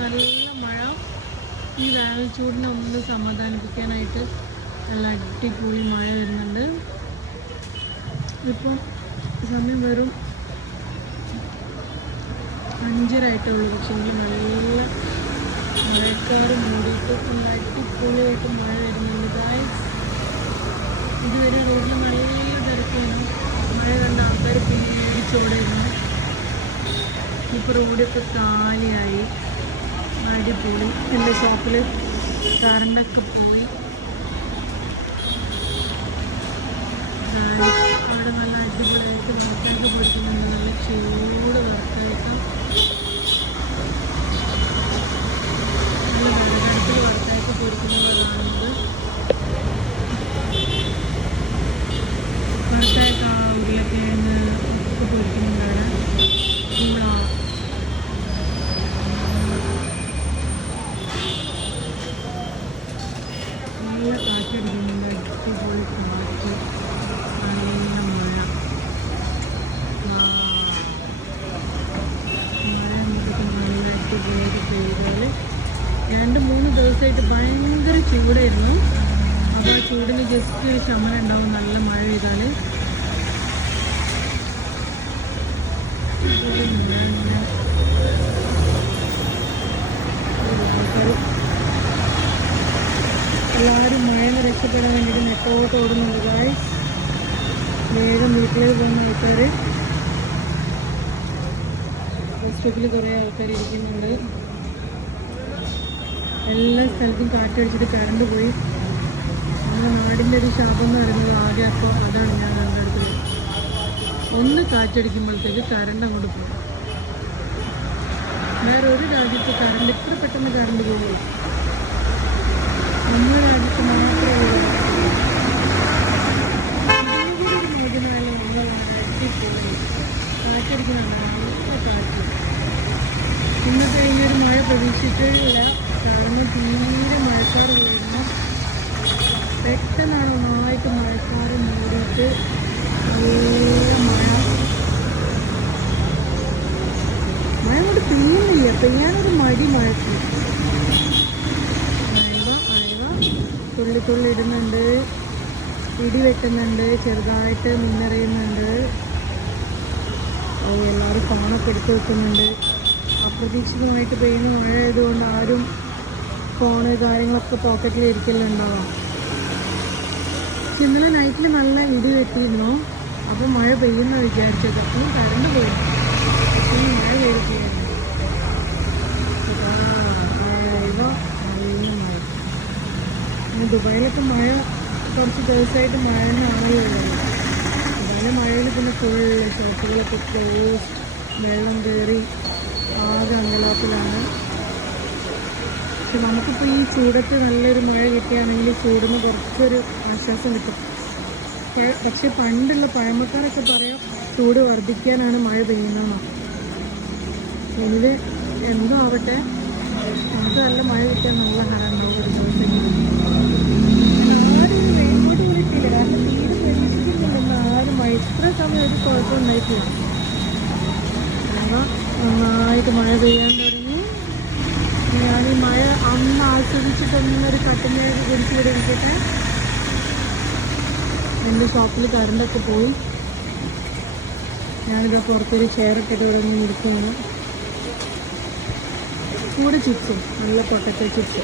നല്ല മഴ. ഈ വേനൽ ചൂടിനെ ഒന്ന് സമാധാനിപ്പിക്കാനായിട്ട് നല്ല അടിപൊളി മഴ വരുന്നുണ്ട്. ഇപ്പം സമയം വെറും 5:30 പക്ഷേ നല്ല മഴക്കാർ മൂടിയിട്ട് നല്ല അടിപൊളിയായിട്ട് മഴ വരുന്നുണ്ട് ഗായ്സ്. ഇതുവരെ റോഡിൽ നല്ല തിരക്കാണ്. മഴ കണ്ട ആൾക്കാർ പേടിച്ചോടായിരുന്നു. ഇപ്പോൾ റോഡൊക്കെ കാലിയായി. അടിപൊളി. എൻ്റെ ഷോപ്പിൽ കറണ്ടൊക്കെ പോയി. അവിടെ നല്ല അടിപൊളിയായിട്ട് വറുത്തായിട്ട് പൊടിക്കുന്നുണ്ട്. നല്ല ചൂട് വറുത്തായിട്ട് നല്ല വിറകടുപ്പിൽ വറുത്തായിട്ട് പൊടിക്കുന്നത് കാണുന്നത്. വറുത്തായിട്ട് ഉരുളക്കിഴങ്ങ് ഒക്കെ പൊടിക്കുന്നുണ്ട് അവിടെ. കുമ്പള നല്ല കാറ്റടിക്കുന്നുണ്ട്. അടിപൊളി കാറ്റ്, നല്ല മഴ. മഴ നമുക്ക് നല്ല അടിപൊളിയായിട്ട് പെയ്താൽ 2-3 ദിവസമായിട്ട് ഭയങ്കര ചൂടായിരുന്നു. അപ്പോൾ ചൂടിന് ജസ്റ്റ് ഒരു ശമനം ഉണ്ടാവും നല്ല മഴ പെയ്താൽ. എല്ലാവരും മഴന്ന് രക്ഷപ്പെടാൻ വേണ്ടിയിട്ട് നെട്ടോട്ട് ഓടുന്നുണ്ട് ഗായ്സ്. വേഗം വീട്ടിലേക്ക് പോകുന്ന ആൾക്കാർ. ബസ് സ്റ്റോപ്പിൽ കുറേ ആൾക്കാർ ഇരിക്കുന്നുണ്ട്. എല്ലാ സ്ഥലത്തും കാറ്റടിച്ചിട്ട് കറണ്ട് പോയി. നമ്മുടെ നാടിൻ്റെ ഒരു ശാപം എന്ന് പറയുന്നത് ആകെ അപ്പോൾ അതാണ് ഞാൻ കണ്ടെടുത്തത്. ഒന്ന് കാറ്റടിക്കുമ്പോഴത്തേക്ക് കറണ്ട് അങ്ങോട്ട് പോകും. വേറെ ഒരു രാജ്യത്ത് കറണ്ട് ഇത്ര പെട്ടെന്ന് കറണ്ട് പോകും. നമ്മുടെ രാജ്യത്ത് മാത്രമേ മോചനായാലും നമ്മളാണ് അടിപൊളി. കാറ്റടിക്കുന്നുണ്ട്, നല്ല കാറ്റ്. ഇന്നത്തെ ഇനിയൊരു മഴ പ്രതീക്ഷിച്ചിട്ടില്ല. കാരണം തീരെ മഴക്കാറില്ലായിരുന്നു. പെട്ടെന്നാണ് ഒന്നായിട്ട് മഴക്കാർ മൂടിയിട്ട് നല്ല മഴ കൊണ്ട് പെയ്യുന്നില്ല. പെയ്യാനൊരു മടി മഴക്ക്. തുള്ളി ഇടുന്നുണ്ട്, ഇടി വെട്ടുന്നുണ്ട്, ചെറുതായിട്ട് മിന്നറിയുന്നുണ്ട്. എല്ലാവരും ഫോണൊക്കെ എടുത്ത് വെക്കുന്നുണ്ട്. അപ്രതീക്ഷിതമായിട്ട് പെയ്യുന്ന മഴ ആയതുകൊണ്ട് ആരും ഫോണ് കാര്യങ്ങളൊക്കെ പോക്കറ്റിൽ ഇരിക്കലുണ്ടാവാം. ഇന്നലെ നൈറ്റിൽ നല്ല ഇടി വെട്ടിയിരുന്നു. അപ്പോൾ മഴ പെയ്യുന്ന വിചാരിച്ചത്. അപ്പോൾ കറണ്ട് പോയി. പക്ഷേ മഴ പെയ്തിട്ടില്ലായിരുന്നു. നല്ല മഴ. ദുബായിലൊക്കെ മഴ കുറച്ച് ദിവസമായിട്ട് മഴ ആണല്ലോ ഉള്ളത്. ദുബായിലെ മഴയിൽ പിന്നെ ഫുള്ള് ഷോപ്പുകളൊക്കെ ക്ലോസ്, വെള്ളം കയറി ആകെ അങ്കലാപ്പിലാണ്. പക്ഷെ നമുക്കിപ്പോൾ ഈ ചൂടത്ത് നല്ലൊരു മഴ കിട്ടുകയാണെങ്കിൽ ചൂടിന് കുറച്ചൊരു ആശ്വാസം കിട്ടും. പക്ഷെ പണ്ടുള്ള പഴമക്കാരൊക്കെ പറയാം ചൂട് വർദ്ധിക്കാനാണ് മഴ പെയ്യുന്നതെന്നാണ്. ഇത് എന്തോ ആവട്ടെ, നമുക്ക് നല്ല മഴ കിട്ടിയാൽ നല്ല ഹരണ്ടാവും ഒരു ദിവസമെങ്കിലും. ആരും റെയിൻകോട്ട് വിളിച്ചില്ല, കാരണം തീരെ പ്രതീക്ഷിക്കുന്നില്ലെന്ന് ആരും. മഴ ഇത്ര സമയം ഒരു കുഴപ്പം ഉണ്ടായിട്ടില്ല. എന്നാൽ നന്നായിട്ട് മഴ പെയ്യാൻ തുടങ്ങി. ഞാൻ ഈ മഴ അന്ന് ആസ്വദിച്ചിട്ടൊന്നൊരു കട്ടുമഴ കുറിച്ച് ഇവിടെ ഇരിക്കട്ടെ. എൻ്റെ ഷോപ്പിൽ കറണ്ടൊക്കെ പോയി. ഞാനിവിടെ പുറത്തൊരു ചെയറൊക്കെ ഇവിടെ നിന്ന് ഇരിക്കുന്നു. കൂടെ ചിപ്സും, നല്ല പൊട്ടറ്റോ ചിപ്സ്.